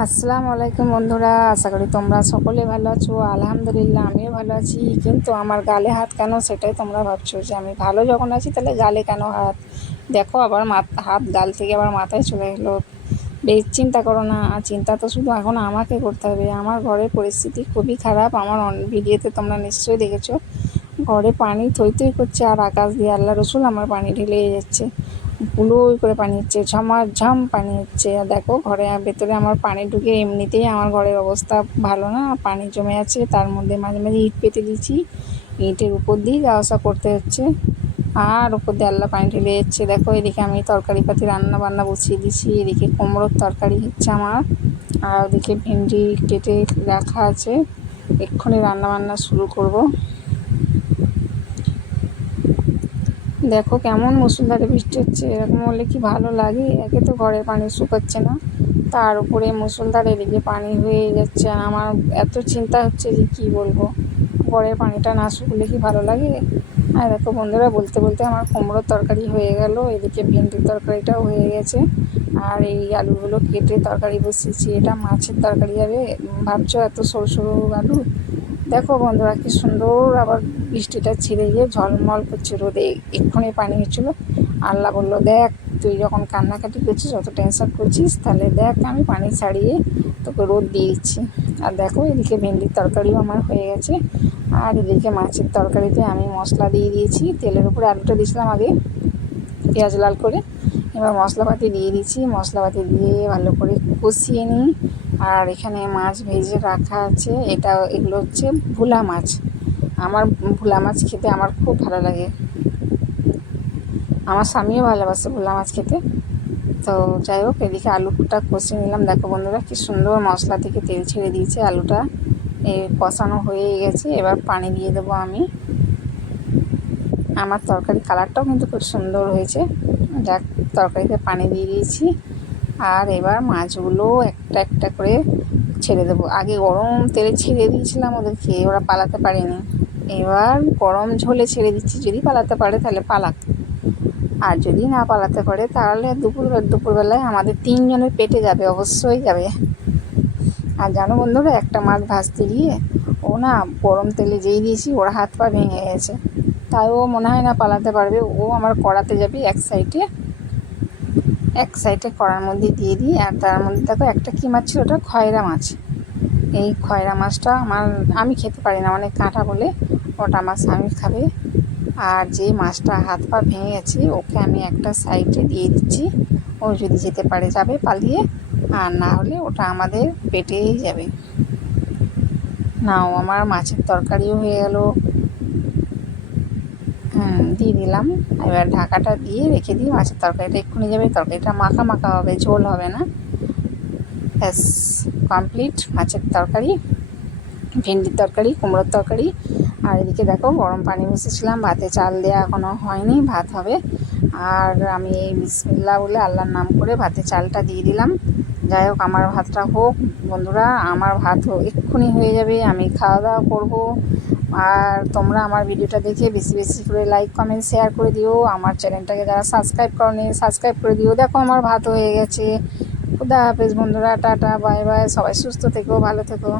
আসসালামু আলাইকুম বন্ধুরা, আশা করি তোমরা সকলে ভালো আছো। আলহামদুলিল্লাহ, আমিও ভালো আছি। কিন্তু আমার গালে হাত কেন? সেটাই তোমরা ভাবছ যে আমি ভালো যখন আছি, তাহলে গালে কেন হাত? দেখো, আবার হাত গাল থেকে আবার মাথায় চলে এলো। বেশ চিন্তা করো না চিন্তা তো শুধু এখন আমাকে করতে হবে। আমার ঘরের পরিস্থিতি খুবই খারাপ। আমার ভিডিওতে তোমরা নিশ্চয়ই দেখেছ। ঘরে পানি থই থই করছে, আর আকাশ দিয়ে আল্লাহ রসুল আমার পানি ঢেলে যাচ্ছে। পুলোই করে পানি হচ্ছে ঝমাঝম পানি হচ্ছে আর দেখো, ঘরে ভেতরে আমার পানি ঢুকে এমনিতেই আমার ঘরের অবস্থা ভালো না। পানি জমে আছে, তার মধ্যে মাঝে মাঝে ইট পেতে দিচ্ছি ইটের উপর দিয়ে যাওয়া আসা করতে হচ্ছে। আর উপর দিয়ে আল্লাহ পানি ঢেলে যাচ্ছে দেখো, এদিকে আমি তরকারি পাতি রান্না বান্না বসিয়ে দিচ্ছি এদিকে কুমড়োর তরকারি হচ্ছে আমার। আর ওদিকে ভেন্ডি কেটে রাখা আছে। এক্ষুনি রান্না বান্না শুরু করব। দেখো কেমন মুসুলধারে বৃষ্টি হচ্ছে, এরকম হলে কি ভালো লাগে? একে তো ঘরে পানি শুকাচ্ছে না। তার উপরে মুসুলধারে এদিকে পানি হয়ে যাচ্ছে আমার এত চিন্তা হচ্ছে যে কি বলব? ঘরের পানিটা না শুকলে কি ভালো লাগে? আর দেখো বন্ধুরা, বলতে বলতে আমার কুমড়োর তরকারি হয়ে গেল। এদিকে ভেন্ডির তরকারিটাও হয়ে গেছে। আর এই আলুগুলো কেটে তরকারি বসিয়েছি। এটা মাছের তরকারি যাবে ভাবছ এত সরু সরু আলু? দেখো বন্ধুরা, কি সুন্দর আবার বৃষ্টিটা ছেড়ে গিয়ে ঝলমল করছে রোদে। এক্ষুনি পানি হচ্ছিল। আল্লাহ বলল, দেখ তুই যখন কান্নাকাটি করছিস, অত টেনশন করছিস, তাহলে দেখ আমি পানি ছাড়িয়ে তোকে রোদ দিয়ে দিচ্ছি। আর দেখো, এদিকে ভেন্ডির তরকারিও আমার হয়ে গেছে। আর এদিকে মাছের তরকারিতে আমি মশলা দিয়ে দিয়েছি। তেলের উপরে আলুটা দিয়েছিলাম আগে, পেঁয়াজ লাল করে। এবার মশলাপাতি দিয়ে দিচ্ছি মশলাপাতি দিয়ে ভালো করে কষিয়ে নিই। আর এখানে মাছ ভেজে রাখা আছে। এটা, এগুলো হচ্ছে ভোলা মাছ। আমার ভোলা মাছ খেতে আমার খুব ভালো লাগে। আমার স্বামীও ভালোবাসে ভোলা মাছ খেতে। তো যাই হোক, এদিকে আলুটা কষিয়ে নিলাম। দেখো বন্ধুরা, কি সুন্দর মশলা থেকে তেল ছেড়ে দিয়েছে আলুটা। এ কষানো হয়ে গেছে, এবার পানি দিয়ে দেবো আমি। আমার তরকারি কালারটাও কিন্তু খুব সুন্দর হয়েছে। যাক, তরকারিতে পানি দিয়ে দিয়েছি। আর এবার মাছগুলো একটা একটা করে ছেড়ে দেবো। আগে গরম তেলে ছেড়ে দিয়েছিলাম ওদেরকে, ওরা পালাতে পারেনি। এবার গরম ঝোলে ছেড়ে দিচ্ছি, যদি পালাতে পারে তাহলে পালাক। আর যদি না পালাতে পারে, তাহলে দুপুর দুপুরবেলায় আমাদের তিনজনের পেটে যাবে, অবশ্যই যাবে। আর জানো বন্ধুরা, একটা মাছ ভাজতে গিয়ে ও না গরম তেলে যেই দিয়েছি, ওর হাত পা ভেঙে গেছে। তাই ও মনে হয় না পালাতে পারবে। ও আমার কড়াতে যাবে এক সাইডে এক সাইডে কড়ার মধ্যে দিয়ে দিই আর তার মধ্যে দেখো একটা কী মাছ ছিল ওটা? খয়রা মাছ। এই খয়রা মাছটা আমার, আমি খেতে পারি না, অনেক কাঁটা বলে। ওটা আমার স্বামী খাবে। আর যে মাছটা হাত পা ভেঙে গেছে, ওকে আমি একটা সাইডে দিয়ে দিচ্ছি। ও যদি যেতে পারে যাবে পালিয়ে, আর না হলে ওটা আমাদের পেটেই যাবে। নাও, আমার মাছের তরকারিও হয়ে গেল। দিয়ে দিলাম। এবার ঢাকাটা দিয়ে রেখে দিই, মাছের তরকারিটা এক্ষুনি যাবে। তরকারিটা মাখা মাখা হবে, ঝোল হবে না। ব্যাস, কমপ্লিট মাছের তরকারি। ভেন্ডির তরকারি, কুমড়োর তরকারি। আর এদিকে দেখো, গরম পানি বসেছিলাম ভাতে চাল দেওয়া এখনও হয়নি, ভাত হবে। আর আমি এই বিসমিল্লা বলে আল্লাহর নাম করে ভাতে চালটা দিয়ে দিলাম। যাই হোক, আমার ভাতটা হোক, বন্ধুরা, আমার ভাত হোক এক্ষুনি হয়ে যাবে, আমি খাওয়া দাওয়া করব। আর তোমরা আমার ভিডিওটা দেখে বেশি বেশি করে লাইক কমেন্ট শেয়ার করে দিও। আমার চ্যানেলটাকে যারা সাবস্ক্রাইব করনি সাবস্ক্রাইব করে দিও। দেখো, আমার ভাত হয়ে গেছে। খুদা হাফেজ, বন্ধুরা, টাটা বাই বাই সবাই সুস্থ থেকো, ভালো থেকো।